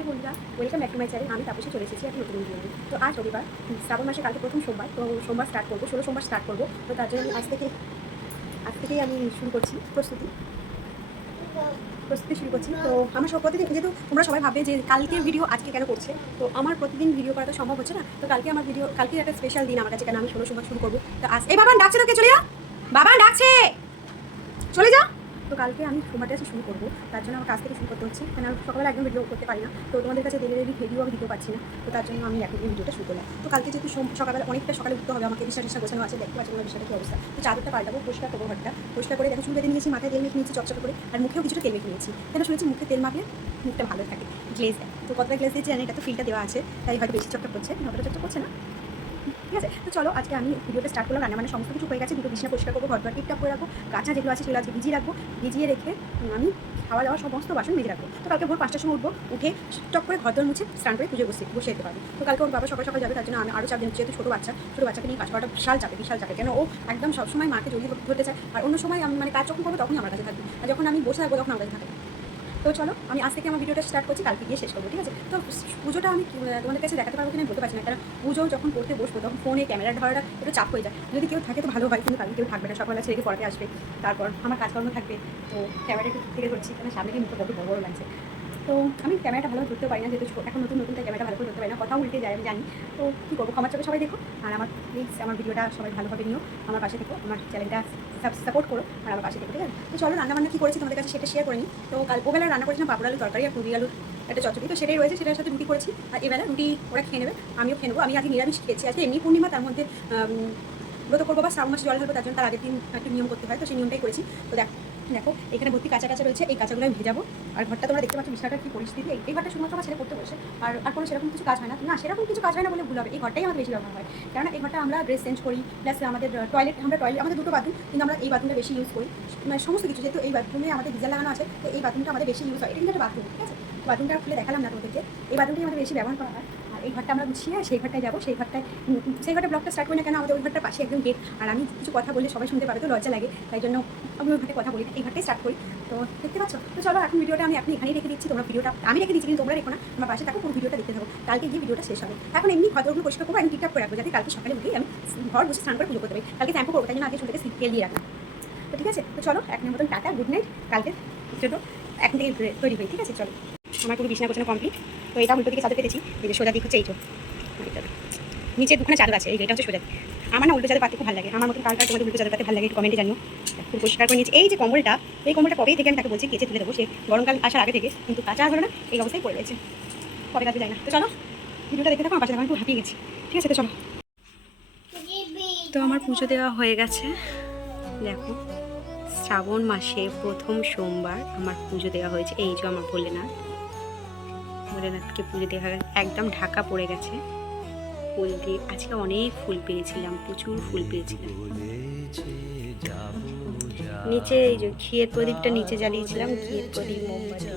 High বন্ধুরা, welcome back to my channel. আমি তাপসে চলে এসেছি একটা নতুন ভিডিও নিয়ে। তো আজ রবিবার, শ্রাবণ মাসে কালকে প্রথম সোমবার। তো সোমবার স্টার্ট করবো, 16 সোমবার স্টার্ট করবো। তো তার জন্য আমি আজ থেকেই আমি শুরু করছি প্রস্তুতি শুরু করছি। তো আমার সব প্রতিদিন, যেহেতু তোমরা সবাই ভাববে যে কালকের ভিডিও আজকে কেন করছে, তো আমার প্রতিদিন ভিডিও করা তো সম্ভব হচ্ছে না। তো কালকে একটা স্পেশাল দিন আমার কাছে, কেন আমি 16 সোমবার শুরু করবো। তো আজ এই বাবা ডাকছে, তোকে চলে যা, বাবা ডাকছে, চলে যা। তো কালকে আমি সোমবারটা শুরু করবো, তার জন্য আমার কাজ থেকে শুরু করতে হচ্ছে, কারণ আমি সকালে একদম ভিডিও করতে পারি না। তো তোমাদের কাছে ডেলি ভিডিও আমি দিতে পারছি না, তো তার জন্য আমি এখন ভিডিওটা শুরু করলাম। তো কালকে যেহেতু সকালবেলা অনেকটা সকালে উঠতে হবে আমাকে, বিছানা গোছানো আছে, দেখতে পাচ্ছি আমার বিছানাটা কি অবস্থা। তো চাদরটা পাল্টাবো, পরিষ্কার করবো ঘরটা, পরিষ্কার করে দেখো চুল বেঁধে নিয়েছি, মাথায় তেল মেখে নিয়েছি চকচকে করে, আর মুখেও কিছুটা তেল মেখে নিয়েছি। কেন শুনেছি মুখে তেল মাখলে মুখটা ভালো থাকে, গ্লেজ দেয়। তো কতটা গ্লেজ দিয়েছি জানি, এটা তো ফিল্টার দেওয়া আছে, তাই হয়তো বেশি চকচক করছে, যতটা চকচক করছে না। ঠিক আছে, তো চলো আজকে আমি ভিডিওটা স্টার্ট করলাম। রান্না সমস্ত কিছু হয়ে গেছে, দুটো বিছানা পরিষ্কার করবো, ঘর টিপটাপ করে রাখবো, কাঁচা যেগুলো আছে সেগুলো আজকে ভিজিয়ে রাখবো, ভিজিয়ে রেখে আমি খাওয়া দাওয়া সমস্ত বাসন মেজে রাখবো। তো কালকে ভোর 5টার সময় উঠবো, উঠে টক করে ঘর দর মুছে স্নান করে পুজো বসে যেতে পারবো। তো কালকে ওর বাবা সকাল সকাল যাবে, তার জন্য আমি আরও চাপ দিন, যেহেতু ছোটো বাচ্চাকে নিয়ে কাজ করাটা বিশাল চাপে, কেন ও একদম সবসময় মাকে জড়িয়ে ধরতে চায়, আর অন্য সময় আমি কাজ যখন করবো তখনই আমার কাছে থাকবে, আর যখন আমি বসে থাকবো তখন আমার কাছে থাকবে। তো চলো আমি আজ থেকে আমার ভিডিওটা স্টার্ট করছি, কালকে গিয়ে শেষ করবো। ঠিক আছে, তো পুজোটা আমি তোমাদের কাছে দেখাতে পারবো কিনা বলতে পারছি না, কারণ পুজো যখন করতে বসবো তখন ফোনে ক্যামেরা ধরাটা একটু চাপ হয়ে যায়। যদি কেউ থাকে তো ভালো হয়, কিন্তু কালকে কেউ থাকবে না, সকালবেলা ছেলেকে পড়াতে আসবে, তারপর আমার কাজকর্ম থাকবে। তো ক্যামেরাটা একটু থেকে ধরছি, কারণ সামনে গিয়ে মুখটা বড় বড় লাগছে। তো আমি ক্যামেরাটা ভালো ধরতে পারি না, যেহেতু এখন নতুন তাই ক্যামেরাটা ভালো করে ধরতে পারি না, কথাও উল্টে যায় আমি জানি। তো কী করবো, ক্ষমার চোখে সবাই দেখো, আর আমার প্লিজ আমার ভিডিওটা সবাই ভালোভাবে নিও, আমার পাশে থেকো, আমার চ্যানেলটা সাপোর্ট করো, আর আমার পাশে থেকো। ঠিক আছে, তো চলো রান্নাবান্না কী করেছি তোমাদের কাছে সেটা শেয়ার করে নিই। তো ওবেলা রান্না করেছিলাম পাপড় আলু তরকারি আর পুরি আলুর একটা চচ্চড়ি, তো সেটাই রয়েছে, সেটার সাথে রুটি করেছি। আর এবেলা রুটি ওরা খেয়ে নেবে, আমিও খেয়ে নেবো। আমি আজকে নিরামিষ খেয়েছি, আজকে এমনি পূর্ণিমা, তার মধ্যে ব্রত করবো বা শ্রাবণ মাসে জল ঢালবো, তার জন্য তার আগের দিন একটা নিয়ম করতে হয়, তো সেই নিয়মটাই করেছি। তো দেখো এখানে ভর্তি কাঁচা রয়েছে, এই কাঁচাগুলো আমি ভেজাবো। আর ঘরটা তোমরা দেখতে পাচ্ছ বিছানাটার কী পরিস্থিতি, এই ঘরটা শুধুমাত্র আমার ছেলে করতে বসে, আর কোনো সেরকম কিছু কাজ হয় না, সেরকম কিছু কাজ হয় না বলে ভুল হবে, এই ঘরটাই আমাদের বেশি ব্যবহার হয়। কেননা এই ঘরটা আমরা ড্রেস চেঞ্জ করি, প্লাস আমাদের টয়লেট আমাদের দুটো বাথরুম, কিন্তু আমরা এই বাথরুমটা বেশি ইউজ করি, মানে সমস্ত কিছু, যেহেতু এই বাথরুমে আমাদের গিজার লাগানো আছে, তো এই বাথরুমটা আমাদের বেশি ইউজ হয়। এটা কিন্তু একটা বাথরুম, ঠিক আছে, বাথরুমটা খুলে দেখালাম না তোমাদেরকে, এই বাথরুমটাই আমাদের বেশি ব্যবহার করা হয়। আর এই ঘরটা আমরা গুছিয়ে সেই ঘরটায় যাবো, সেই ঘরটা ব্লগটা স্টার্ট করি না কেন, আমাদের ওই ঘরটার পাশে একদম গেট, আর আমি কিছু কথা বললে সবাই শুনতে পাবে, তো লজ্জা লাগে, তাই জন্য আমি ওই ঘরটায় কথা বলি না, এই ঘরটাই স্টার্ট করি। তো দেখতে পাচ্ছ, তো চলো এখন ভিডিওটা আমি এখানেই রেখে দিচ্ছি, তোমরা ভিডিওটা আমি রেখে দিচ্ছি, কিন্তু তোমরা রেখো না, আমার পাশে থাকো, পুরো ভিডিওটা দেখতে থাকো, কালকে গিয়ে ভিডিওটা শেষ হবে। এখন এমনি ঘরগুলো পরিষ্কার করবো, আমি টিকটাপ করে রাখবো, যাতে কালকে সকালে উঠেই আমি ঘর বসে স্নান করে পুজো করতে পারি। কালকে শ্যাম্পু করবো, তাই জন্য আগে চুলটাকে তেল দিয়ে রাখলাম। তো ঠিক আছে, তো চলো এক মতন টাটা, গুড নাইট, কালকে জন্য এখন থেকে তৈরি হই। ঠিক আছে, চলো আমার পুরো বিছানা গোছানো কমপ্লিট। তো এটা উল্টো দিকে চাদর পেতেছি, এই যে সোজা দিক হচ্ছে এইটা, নিচে দুখানে চাদর আছে, এটা হচ্ছে সোজা দিক। আমার না উল্টো চাদর পাতে খুব ভালো লাগে, আমার মতন কার তোমাদের উল্টো চাদর পাতে ভালো লাগে একটু কমেন্টে জানিও। খুব পরিষ্কার করে নিয়েছি, এই যে কম্বলটা, এই কম্বলটা কবেই থেকে আমি তাকে বলছি কেচে তুলে দেবো, সে গরমকাল আসার আগে থেকে, কিন্তু কাঁচা হলো না, এই অবস্থায় পড়ে রয়েছে, কবে কাজে যায় না। তো চলো ভিডিওটা দেখতে থাকো, আমার পাশে থাকো, আমি খুব হাঁপিয়ে গেছি। ঠিক আছে, তো চলো। তো আমার পুজো দেওয়া হয়ে গেছে, দেখো শ্রাবণ মাসে প্রথম সোমবার আমার পুজো দেওয়া হয়েছে। এই যে আমার ভোলেনাথকে পুজো দেওয়া হয়ে গেছে, একদম ঢাকা পড়ে গেছে ফুল দিয়ে। আজকে অনেক ফুল পেয়েছিলাম, প্রচুর ফুল পেয়েছিলাম। নিচে এই যে ঘিয়ের প্রদীপটা নিচে জ্বালিয়েছিলাম, ঘিয়ের প্রদীপ, মোমবাতি,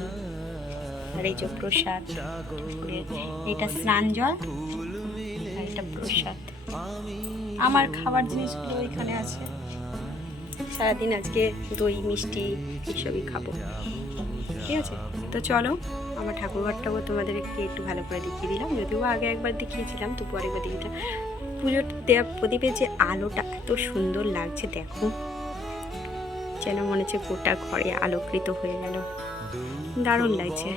আর এই যে প্রসাদ, এটা স্নান জল, আর এটা প্রসাদ। আমার খাবার জিনিসগুলো এখানে আছে, সারাদিন আজকে দই মিষ্টি এইসবই খাবো। ঠিক আছে, তো চলো আমার ঠাকুরঘরটাও তোমাদেরকে একটু ভালো করে দেখিয়ে দিলাম, যদিও আগে একবার দেখিয়েছিলাম, তবু আরেকবার দেখিয়ে দিলাম। পুজোর দেওয়া প্রদীপের যে আলোটা এত সুন্দর লাগছে, দেখো যেন মনে হচ্ছে গোটা ঘরে আলোকৃত হয়ে গেল, দারুণ লাগছে।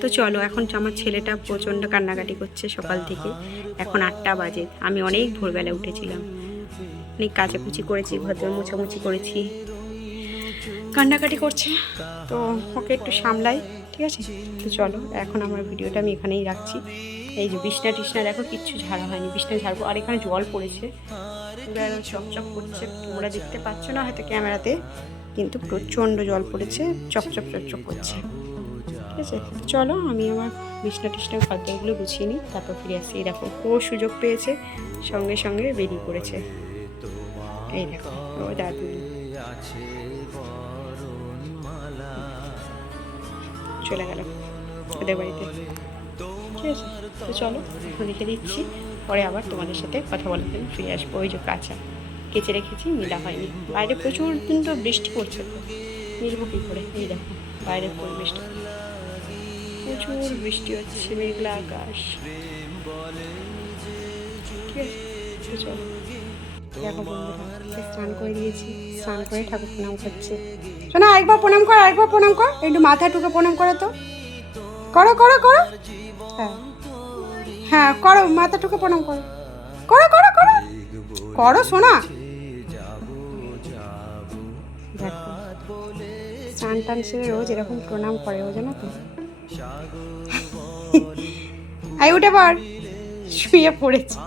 তো চলো, এখন আমার ছেলেটা প্রচণ্ড কান্নাকাটি করছে সকাল থেকে, এখন 8টা বাজে, আমি অনেক ভোরবেলা উঠেছিলাম, অনেক কাচাকুচি করেছি, ঘর মোছামুছি করেছি, কান্নাকাটি করছে, তো ওকে একটু সামলাই। ঠিক আছে, তো চলো এখন আমার ভিডিওটা আমি এখানেই রাখছি। এই যে বিছনা টিছনা দেখো কিচ্ছু ঝাড়া হয়নি, বিছনা ঝাড়বো, আর এখানে জল পড়েছে, চকচক করছে, তোমরা দেখতে পাচ্ছ না হয়তো ক্যামেরাতে, কিন্তু প্রচণ্ড জল পড়েছে, চকচক করছে। ঠিক আছে, চলো আমি আমার বিছনা টিছনা খাদ্যগুলো গুছিয়ে নিই, তারপর ফিরে আসছি। এই দেখো ও সুযোগ পেয়েছে, সঙ্গে সঙ্গে বেরিয়ে পড়েছে, এই দেখো ও দাদু চলে গেল ওদের বাড়িতে। ঠিক আছে, তো চলো লিখে দিচ্ছি, পরে আবার তোমাদের সাথে কথা বলার জন্য ফিরে আসবো। ওই যে কাঁচা কেচে রেখেছি, মিলা হয়নি, বাইরে প্রচুর দিন তো বৃষ্টি পড়ছে, তো মিলবো কী করে, এই দেখো বাইরের পরিবেশটা। প্রচুর বৃষ্টি হচ্ছে, মেঘলা আকাশ। ঠিক আছে, তো চলো। দেখো বন্ধুরা, স্নান করে দিয়েছি, স্নান করে ঠাকুর প্রণাম করছে। শোনা, একবার প্রণাম কর, আরেকবার প্রণাম কর, একটু মাথা টুকে প্রণাম করো তো। করো করো করো, হ্যাঁ হ্যাঁ করো, মাথা টুকে প্রণাম করো, করো করো করো করো শোনা। দেখো স্নান টান সেরে রোজ এরকম প্রণাম করে, ও জানো তো। আই উঠে পড়, শুয়ে পড়েছি,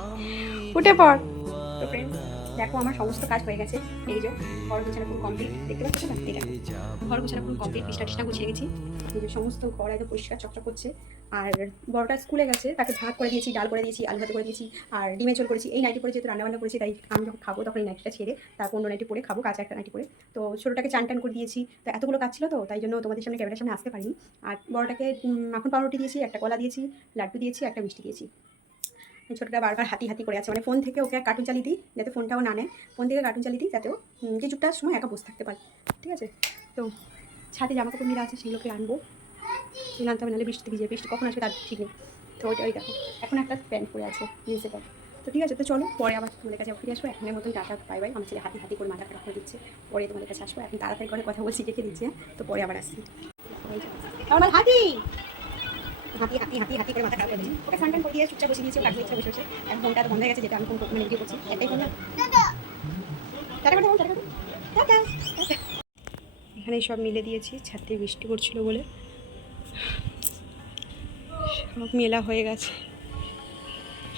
উঠে পড়। তো ফ্রেন্ডস দেখো, আমার সমস্ত কাজ হয়ে গেছে। এই যে ঘর গোছানো পুরো কমপ্লিট, দেখতে পাচ্ছ না? এটা ঘর গোছানো পুরো কমপ্লিট, বিছনা টিছনা গুছিয়ে গেছি। এই যে সমস্ত ঘর একদম পরিষ্কার চকচক করছে। আর বড়টা স্কুলে গেছে, তাকে ভাত করে দিয়েছি, ডাল করে দিয়েছি, আলু ভাতে করে দিয়েছি, আর ডিমের ঝোল করেছি। এই নাইটি পরে যেহেতু রান্নাবান্না করেছি, তাই আমি যখন খাবো তখন এই নাইটিটা ছেড়ে তারপর অন্য নাইটি পরে খাবো, কাঁচা একটা নাইটি পরে। তো ছোটোটাকে চান টান করে দিয়েছি। তো এতগুলো কাজ ছিল, তো তাই জন্য তোমাদের সামনে ক্যামেরার সামনে আসতে পারিনি। আর বড়টাকে মাখন পাউরুটি দিয়েছি, একটা কলা দিয়েছি, লাড্ডু দিয়েছি, একটা মিষ্টি দিয়েছি। ছোটোটা বারবার হাতি হাতি করে আছে, মানে ফোন থেকে ওকে কার্টুন চালিয়ে দিই, যাতে ফোনটাও না নেয়। ফোন থেকে কার্টুন চালিয়ে দিই, যাতেও কিছুটা সময় একা বসে থাকতে পারে। ঠিক আছে, তো ছাদে জামা কাপড় মিলে আছে, সেগুলোকে আনবো। আনতে হবে, নাহলে বৃষ্টিতে ভিজে, বৃষ্টি কখন আসবে তার ঠিক নেই। তো ওই দেখো, এখন একটা প্যান্ট পরে আছে, জিন্সের প্যান্ট। তো ঠিক আছে, তো চলো পরে আবার তোমাদের কাছে ফিরে আসবো। এখনের মতন টাটা, বাই বাই। আমার ছেলে হাতি হাতি করে মাথা খারাপ করে দিচ্ছে, পরে তোমাদের কাছে আসবো। এখন তাড়াতাড়ি করে কথা বলছি, রেখে দিচ্ছি। তো পরে আবার আসছি। আমার হাতি হাতি হাতি হাতি হাতি করে মাথা খারাপ করে দিচ্ছি। ওকে স্নান টান করে দিয়ে চুপচাপ বসে দিয়েছি, কাটলে ইচ্ছা বসে বসে। এখন ফোনটা তো বন্ধ হয়ে গেছে, যেটা আমি ফোন মানে ভিডিও করছি, একটাই ফোন না। টাটা করে টাটা করে টাটা। এখানে সব মিলে দিয়েছি, ছাদ থেকে বৃষ্টি পড়ছিল বলে সব মেলা হয়ে গেছে,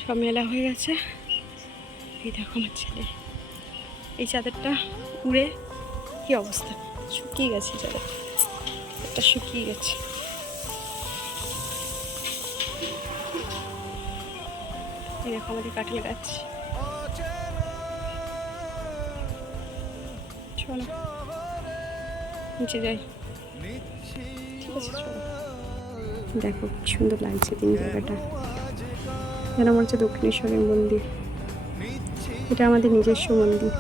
সব মেলা হয়ে গেছে। এই দেখো আমার ছেলে, এই চাদরটা উড়ে কি অবস্থা, শুকিয়ে গেছে চাদরটা, শুকিয়ে গেছে। এই দেখো আমাদের কাঁঠাল গাছ। চলো নিচে যাই, ঠিক আছে চলো। দেখো কি সুন্দর লাগছে তিন জায়গাটা, যেন মনে হচ্ছে দক্ষিণেশ্বরের মন্দির। এটা আমাদের নিজস্ব মন্দির।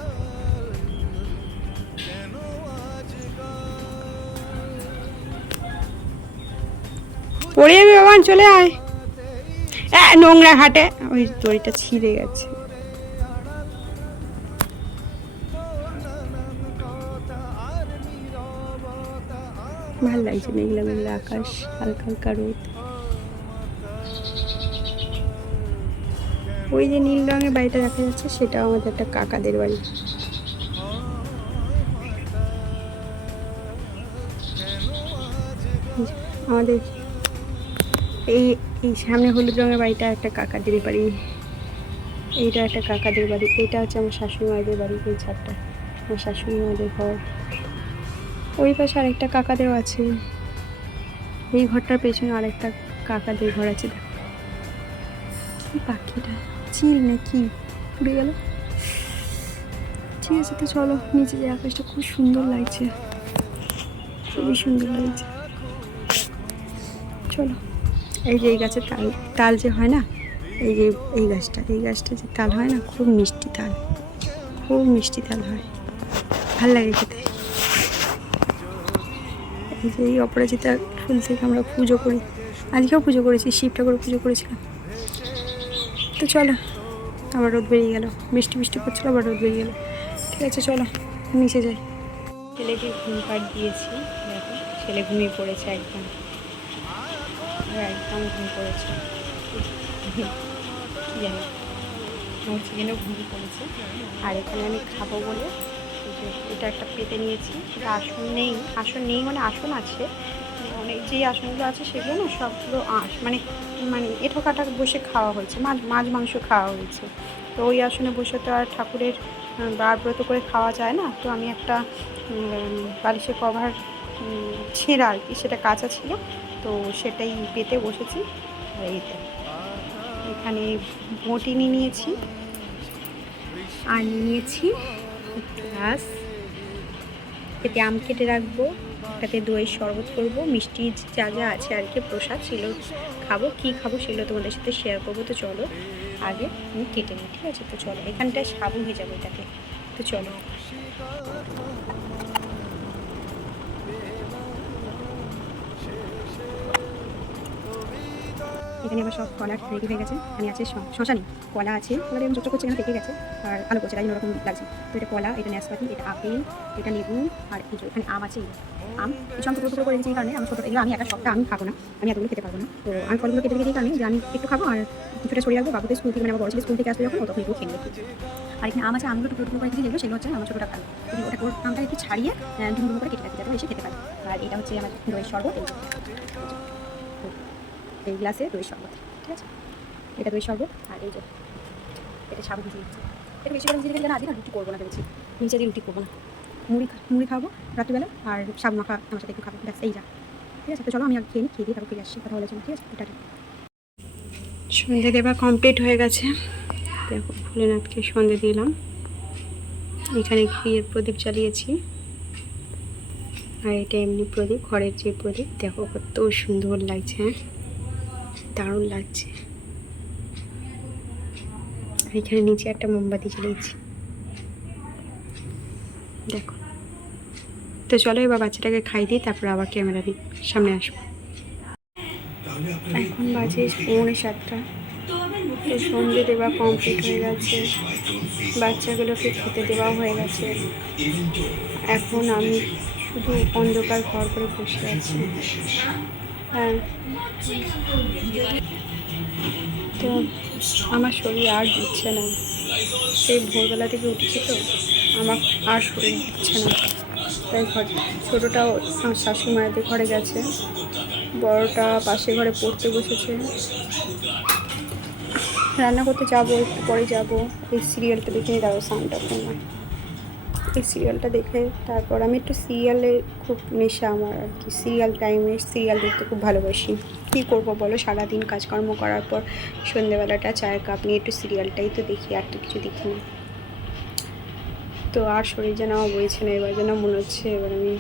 পড়ে যাবি বাবা, চলে আয়। নোংরা ঘাটে ওই দড়িটা ছিঁড়ে গেছে। ভালো লাগছে, মেঘলা মেঘলা আকাশ, হালকা হালকা রোদ। ওই যে নীল রঙের বাড়িটা দেখা যাচ্ছে, সেটাও আমাদের একটা কাকাদের বাড়ি। আমাদের এই এই সামনে হলুদ রঙের বাড়িটা একটা কাকাদের বাড়ি, এইটা একটা কাকাদের বাড়ি। এটা হচ্ছে আমার শাশুড়ি মায়েদের বাড়ি, এই ছাদটা আমার শাশুড়ি মায়েদের ঘর। ওই পাশে আরেকটা কাকাদেরও আছে, এই ঘরটার পেছনে আরেকটা কাকাদের ঘর আছে। দেখো পাখিটা চিল নাকি উড়ে গেল। ঠিক আছে, তো চলো নিচে যে আকাশটা খুব সুন্দর লাগছে, খুবই সুন্দর লাগছে। চলো, এই যে এই গাছের তাল যে হয় না, এই যে এই গাছটা যে তাল হয় না, খুব মিষ্টি তাল, খুব মিষ্টি তাল হয়, ভাল লাগে খেতে। এই যে এই অপরাজিতা ফুল থেকে আমরা পুজো করি, আজকেও পুজো করেছি, শিব ঠাকুর পুজো করেছিলাম। তো চলো, আবার রোদ বেরিয়ে গেল, বৃষ্টি বৃষ্টি করছিল, আবার রোদ বেরিয়ে গেল। ঠিক আছে চলো নিচে যাই। ছেলেকে ঘুম পাড় দিয়েছি, দেখো ছেলে ঘুমিয়ে পড়েছে, একদম একদম ঘুম পড়েছে। কী জানি আমার চিকেনও ঘুমিয়ে পড়েছে। আর এখানে আমি খাবো বলে এটা একটা পেতে নিয়েছি। এটা আসন নেই মানে আসন আছে, মানে যেই আসনগুলো আছে সেগুলো না সবগুলো মানে এঁঠো কাটা বসে খাওয়া হয়েছে, মাছ মাংস খাওয়া হয়েছে। তো ওই আসনে বসে তো আর ঠাকুরের বার ব্রত করে খাওয়া যায় না। তো আমি একটা বালিশের কভার ছেঁড়া আর কি, সেটা কাঁচা ছিল, তো সেটাই পেতে বসেছি। এইতে এখানে বটি নিয়েছি, আর নিয়েছি গ্লাস, এতে আম কেটে রাখবো, এটাতে দইয়ের শরবত করবো, মিষ্টি যা যা আছে আর কি প্রসাদ, সেগুলো খাবো। কী খাবো সেগুলো তোমাদের সাথে শেয়ার করবো। তো চলো আগে আমি কেটে নিই, ঠিক আছে? তো চলো, এখানটায় সাবু হয়ে যাবে এটাকে। তো চলো, এখানে আবার সব কলা রেডি হয়ে গেছে। এখানে আছে শশানি, কলা আছে, কলা এরকম ছোটো করছে, এখানে পেকে গেছে আর আলো করছে, তাই ওরকম লাগছে। তো এটা কলা, এটা নাশপাতি, এটা আপেল, এটা লেবু, আর এই যে এখানে আম আছে। আম কিছু আমি টুকরো করে দিচ্ছি এই কারণে, আমি ছোটো এগুলো আমি একা সবটা আমি খাবো না, আমি এতগুলো খেতে পারবো না। তো আমি ফলগুলো কেটে রেখে এই কারণে যে আমি একটু খাবো আর কিছুটা সরিয়ে রাখবো বাবুকে স্কুল থেকে, মানে আমার বড় ছেলে স্কুল থেকে আসবে যখন, তখন এগুলো খেয়ে নেবে। আর এখানে আম আছে, আমগুলো টুকরো করে দিচ্ছি, যেগুলো সেগুলো হচ্ছে আমার ছোটোটা খাবে। ওটা আমটা একটু ছাড়িয়ে ডুমডুম করে কেটে রাখি যাতে এসে খেতে পারে। আর এটা হচ্ছে আমার দইয়ের শরবত, এই গ্লাসে দইয়ের শরবত, ঠিক আছে। এটা দই শরবত। আর এই যে এটা সাবু ভিজিয়ে দিচ্ছে, এটা বেশি করে ভিজিয়ে রেখে আজকে না রুটি করবো না ভেবেছি, নিচে দিয়ে রুটি করবো না, মুড়ি খাবো রাত্রিবেলা, আর সাবু মাখা আমার সাথে একটু খাবো, ব্যাস এই যা, ঠিক আছে। তো চলো আমি আর খেয়ে দিয়ে তারপর ফিরে আসছি, কথা বলেছি, ঠিক আছে। এটা সন্ধে দেওয়া কমপ্লিট হয়ে গেছে। দেখো ভোলেনাথকে সন্ধে দিলাম, এখানে ঘিয়ের প্রদীপ জ্বালিয়েছি, আর এটা এমনি প্রদীপ, ঘরের যে প্রদীপ, দেখো কত সুন্দর লাগছে, হ্যাঁ দারুণ লাগছে। আর এখানে নিচে একটা মোমবাতি জ্বালিয়েছি, দেখো। তো চলো এবার বাচ্চাটাকে খাই দিই, তারপর আবার ক্যামেরার সামনে আসবো। এখন বাজে 7:45। তো সন্ধে দেওয়া কমপ্লিট হয়ে গেছে, বাচ্চাগুলোকে খেতে দেওয়া হয়ে গেছে। এখন আমি শুধু অন্ধকার ঘর করে বসে আছি। হ্যাঁ, তো আমার শরীর আর দিচ্ছে না, সেই ভোরবেলা থেকে উঠেছি তো আমার আর শরীর দিচ্ছে না, তাই ছোটোটাও আমার শাশুড়ি মায়েদের ঘরে গেছে, বড়টা পাশে ঘরে পড়তে বসেছে। রান্না করতে যাবো, একটু পরে যাবো। এই সিরিয়ালটা দেখে নিই, দাঁড়াও সাউন্ডটা কমায়। এই সিরিয়ালটা দেখে তারপর আমি একটু সিরিয়ালে খুব নেশা আমার আর কি, সিরিয়াল টাইমে সিরিয়াল দেখতে খুব ভালোবাসি। কী করবো বলো, সারাদিন কাজকর্ম করার পর সন্ধ্যেবেলাটা চায়ের কাপ নিয়ে একটু সিরিয়ালটাই তো দেখি, আর তো কিছু দেখি না। তো আর শরীর যেন আমার বইছে না, এবার যেন মনে হচ্ছে এবার আমি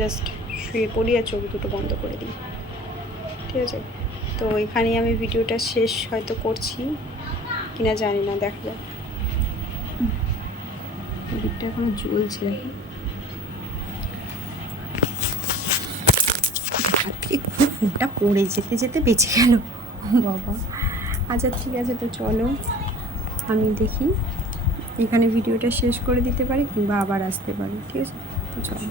জাস্ট শুয়ে পড়ি আর চোখ দুটো বন্ধ করে দিই, ঠিক আছে। তো এখানেই আমি ভিডিওটা শেষ হয়তো করছি কিনা জানি না, দেখা যাক। দিকটা এখনো জ্বলছে, ফোনটা পড়ে যেতে যেতে বেঁচে গেল বাবা। আচ্ছা ঠিক আছে, তো চলো আমি দেখি এখানে ভিডিওটা শেষ করে দিতে পারি কিংবা আবার আসতে পারি, ঠিক আছে। তো চলো।